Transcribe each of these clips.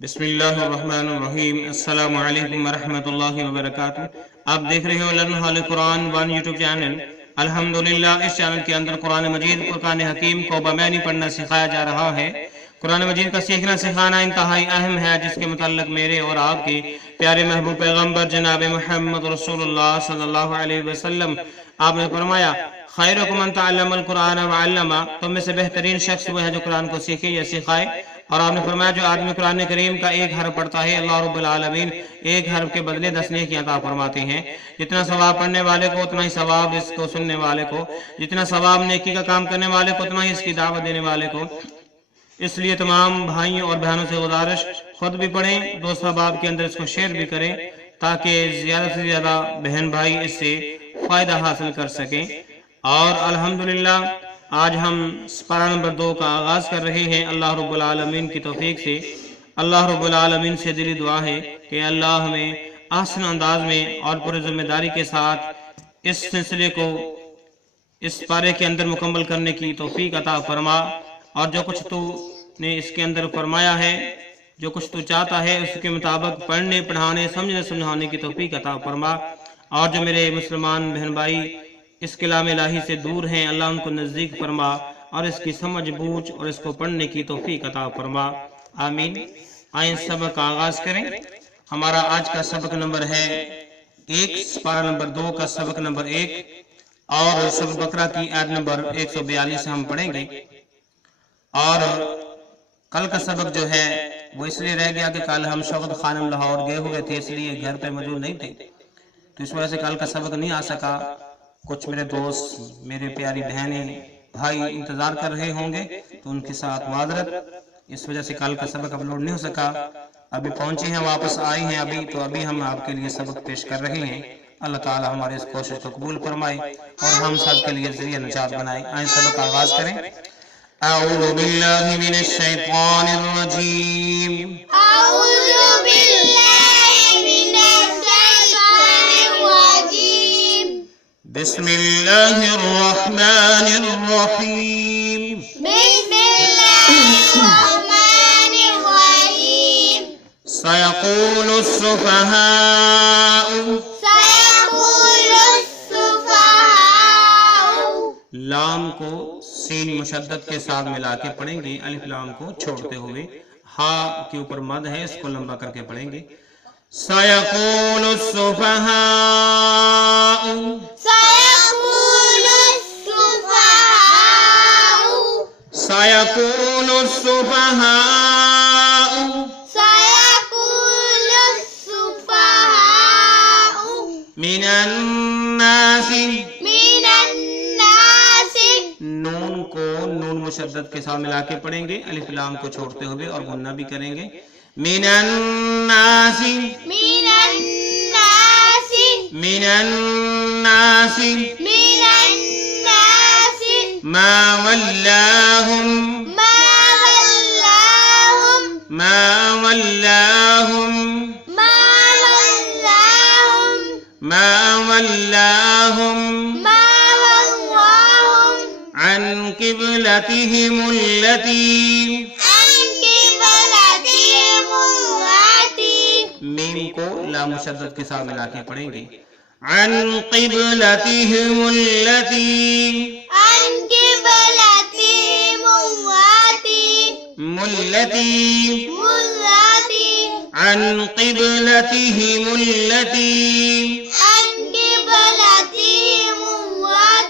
بسم اللہ الرحمن الرحیم۔ السلام علیکم ورحمۃ اللہ وبرکاتہ۔ آپ دیکھ رہے ہو لرن ہال قرآن ون یوٹیوب چینل۔ الحمدللہ اس چینل کے اندر قرآن مجید فرقان حکیم کو بمعنی پڑھنا سکھایا جا رہا ہے۔ قرآن مجید کا سیکھنا سکھانا انتہائی اہم ہے، جس کے متعلق میرے اور آپ کے پیارے محبوب پیغمبر جناب محمد رسول اللہ صلی اللہ علیہ وسلم آپ نے فرمایا خیرکم من تعلم القرآن وعلمہ، تم میں سے بہترین شخص وہ ہے جو قرآن کو سیکھے یا سکھائے۔ اور آپ نے فرمایا جو آدمی قرآن کریم کا ایک حرف پڑھتا ہے، اللہ رب العالمین ایک حرف کے بدلے 10 نیکیاں عطا فرماتے ہیں۔ جتنا ثواب پڑھنے والے کو اتنا ہی ثواب اس کو سننے والے کو، جتنا ثواب نیکی کا کام کرنے والے کو اتنا ہی اس کی دعوت دینے والے کو۔ اس لیے تمام بھائیوں اور بہنوں سے گزارش، خود بھی پڑھیں، دوست احباب کے اندر اس کو شیئر بھی کریں تاکہ زیادہ سے زیادہ بہن بھائی اس سے فائدہ حاصل کر سکیں۔ اور الحمدللہ آج ہم سپارہ نمبر 2 کا آغاز کر رہے ہیں اللہ رب العالمین کی توفیق سے۔ اللہ رب العالمین سے دلی دعا ہے کہ اللہ ہمیں آسان انداز میں اور پورے ذمہ داری کے ساتھ اس سلسلے کو اس پارے کے اندر مکمل کرنے کی توفیق عطا فرما، اور جو کچھ تو نے اس کے اندر فرمایا ہے، جو کچھ تو چاہتا ہے اس کے مطابق پڑھنے پڑھانے سمجھنے سمجھانے کی توفیق عطا فرما۔ اور جو میرے مسلمان بہن بھائی اس کلام الہی سے دور ہیں، اللہ ان کو نزدیک فرما اور اس کی سمجھ بوجھ اور اس کو پڑھنے کی توفیق عطا فرما، آمین۔ آئیں سبق کا آغاز کریں۔ ہمارا آج کا سبق نمبر ہے 1، سپارہ نمبر 2 کا سبق نمبر 1، اور سورۃ بقرہ کی آیت نمبر 142 ہم پڑھیں گے۔ اور کل کا سبق جو ہے وہ اس لیے رہ گیا کہ کل ہم شوقت خانم لاہور گئے ہوئے تھے، اس لیے گھر پہ موجود نہیں تھے، تو اس وجہ سے کل کا سبق نہیں آ سکا۔ کچھ میرے دوست، میرے پیاری بہنیں، بھائی انتظار کر رہے ہوں گے، تو ان کے ساتھ معذرت، اس وجہ سے کل کا سبق اپلوڈ نہیں ہو سکا۔ ابھی پہنچے ہیں، واپس آئے ہیں ابھی، تو ابھی ہم آپ کے لیے سبق پیش کر رہے ہیں۔ اللہ تعالی ہمارے اس کوشش کو قبول فرمائے اور ہم سب کے لیے ذریعہ نجات بنائے۔ آئیں سبق کا آغاز کریں۔ اعوذ باللہ من الشیطان الرجیم، أعوذ بالله من الشيطان الرجيم، بسم اللہ الرحمن الرحیم، بسم الله الرحمن الرحيم، سيقول السفهاء، سيقول السفهاء، لام کو سین مشدد کے ساتھ ملا کے پڑھیں گے، الف لام کو چھوڑتے ہوئے، ہا کے اوپر مد ہے، اس کو لمبا کر کے پڑھیں گے۔ سيقول السفهاء، سيقول السفهاء، سيقول السفهاء سيقول السفهاء من الناس، من الناس، نون کو نون مشدد کے ساتھ ملا کے پڑھیں گے، الف لام کو چھوڑتے ہوئے، اور غنہ بھی کریں گے۔ من الناس، من الناس، من الناس، من الناس، ما ولاهم، ما ولاهم، ما ولاهم، ما ولاهم، ما ولاهم ما ولاهم عن قبلتهم التي، عن قبلتهم التي، میم کو لام مشدد کے ساتھ ملا کے پڑھیں گے۔ عن قبلتهم التي، عن قبلتهم التي، التي، التي، عن قبلتهم التي عن قبلتهم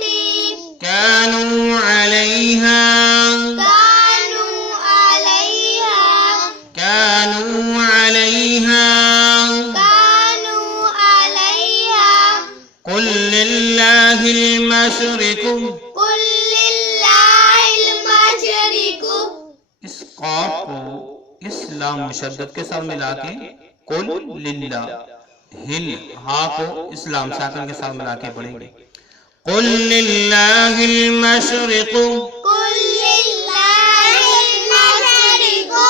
التي كانوا عليها، كانوا عليها، كانوا عليها، كانوا عليها، قل لله المشرق، قل لله المشرق، اس قاف کو اس لام مشدد کے ساتھ ملا کے قل للہ، ہل ہا کو اس لام ساکن کے ساتھ ملا کے پڑھیں گے۔ قل للہ المشرق، قل لله المشرق،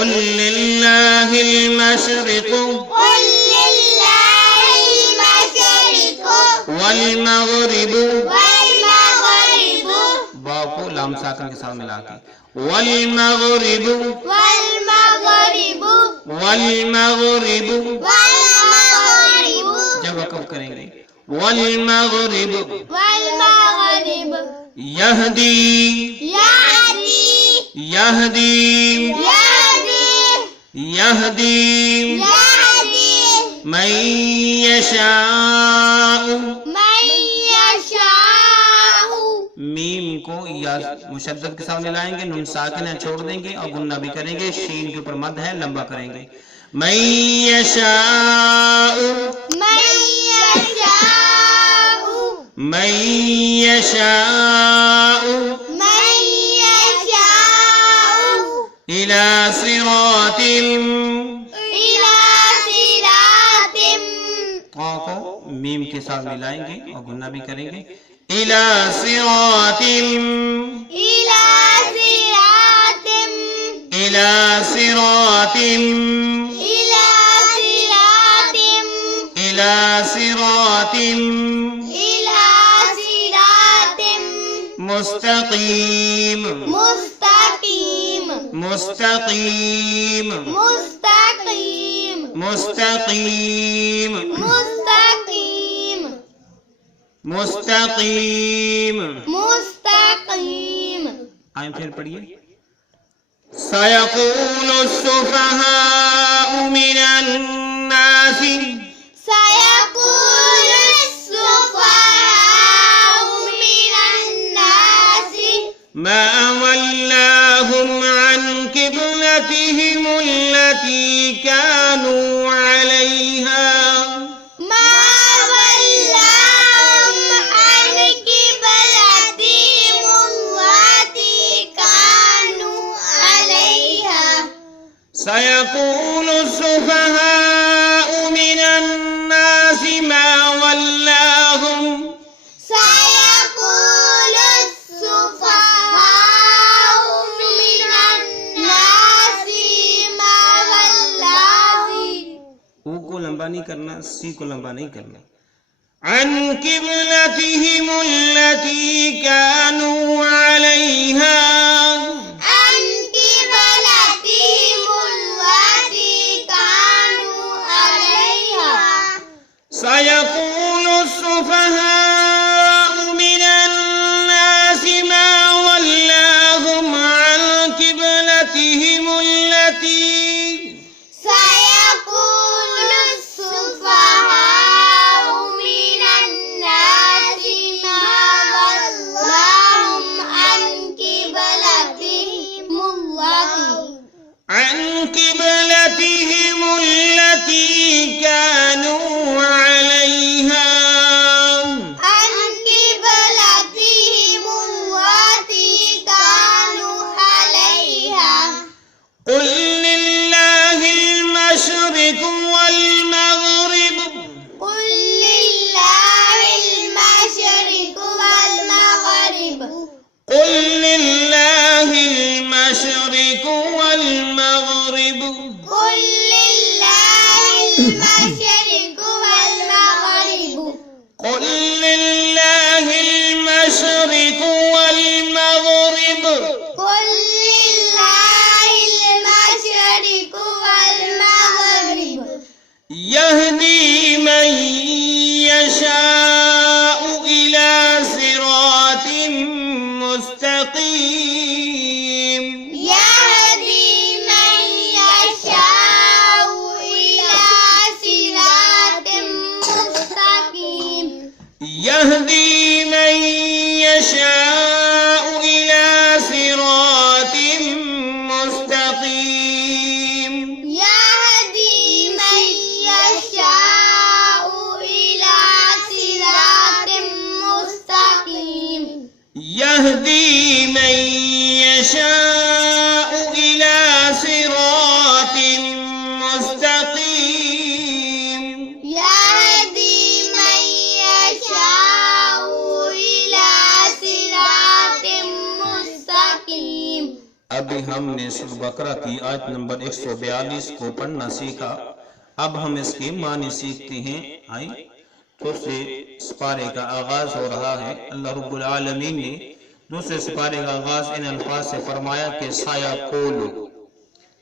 قل للہ المشرق قل لله المشرق والمغرب، والمغرب، با کو لام ساکن کے ساتھ ملا کے والمغرب والمغرب، والمغرب والمغرب جب وقف کریں گے والمغرب والمغرب يهدي يهدي يهدي يهدي يهدي يهدي من يشاء من يشاء میم کو یا مشدد کے سامنے لائیں گے، نون ساکنہ چھوڑ دیں گے اور گنہ بھی کریں گے، شین کے اوپر مد ہے لمبا کریں گے. من یشاء من يشاء من یشاء من يشاء الى صراط إلى صراط قا کو میم کے ساتھ ملائیں گے اور گنہ بھی کریں گے. الى صراط إلى صراط الى صراط إلى صراط الى صراط إلى صراط مستقیم مستقيم مستقیم مستقيم مستقیم مستقيم مستقیم. مستقيم آئیں پھر پڑھیے. سيقول السفهاء من الناس سيقول السفهاء من الناس ما ولاهم عن قبلتهم التي كانوا عليها ما ولاهم عن قبلتهم التي كانوا عليها. سيقول السفهاء من الناس ما ولاهم سيقول السفهاء من الناس ما ولاهم او کو لمبا نہیں کرنا، سی کو لمبا نہیں کرنا. عن قبلتهم التي كانوا عليها عن قبلتهم التي كانوا عليها. سيقول السفهاء من الناس ما ولاهم عن قبلتهم التي سيقول السفهاء من الناس ما ولاهم عن قبلتهم التي كانوا عليها عن قبلتهم التي كانوا عليها. قل لله المشرق والمغرب قل لله المشرق والمغرب قل لله المشرق والمغرب قل لله المشرق والمغرب قل لله المشرق والمغرب قل لله المشرق والمغرب يهدي من يشاء إلى صراط مستقيم. يهدي من يشاء إلى صراط مستقيم. يهدي من يشاء إلى صراط مستقيم. يهدي من يشاء إلى صراط مستقيم. يهدي من يشاء إلى صراط مستقيم. يهدي من يشاء إلى صراط مستقيم. ابھی ہم نے سورہ بقرہ کی آیت نمبر 142 کو پڑھنا سیکھا. اب ہم اس کے معنی سیکھتے ہیں. آئیں دوسرے سپارے کا آغاز ہو رہا ہے. اللہ رب العالمین نے دوسرے سپارے کا آغاز ان الفاظ سے فرمایا کہ سایہ کولو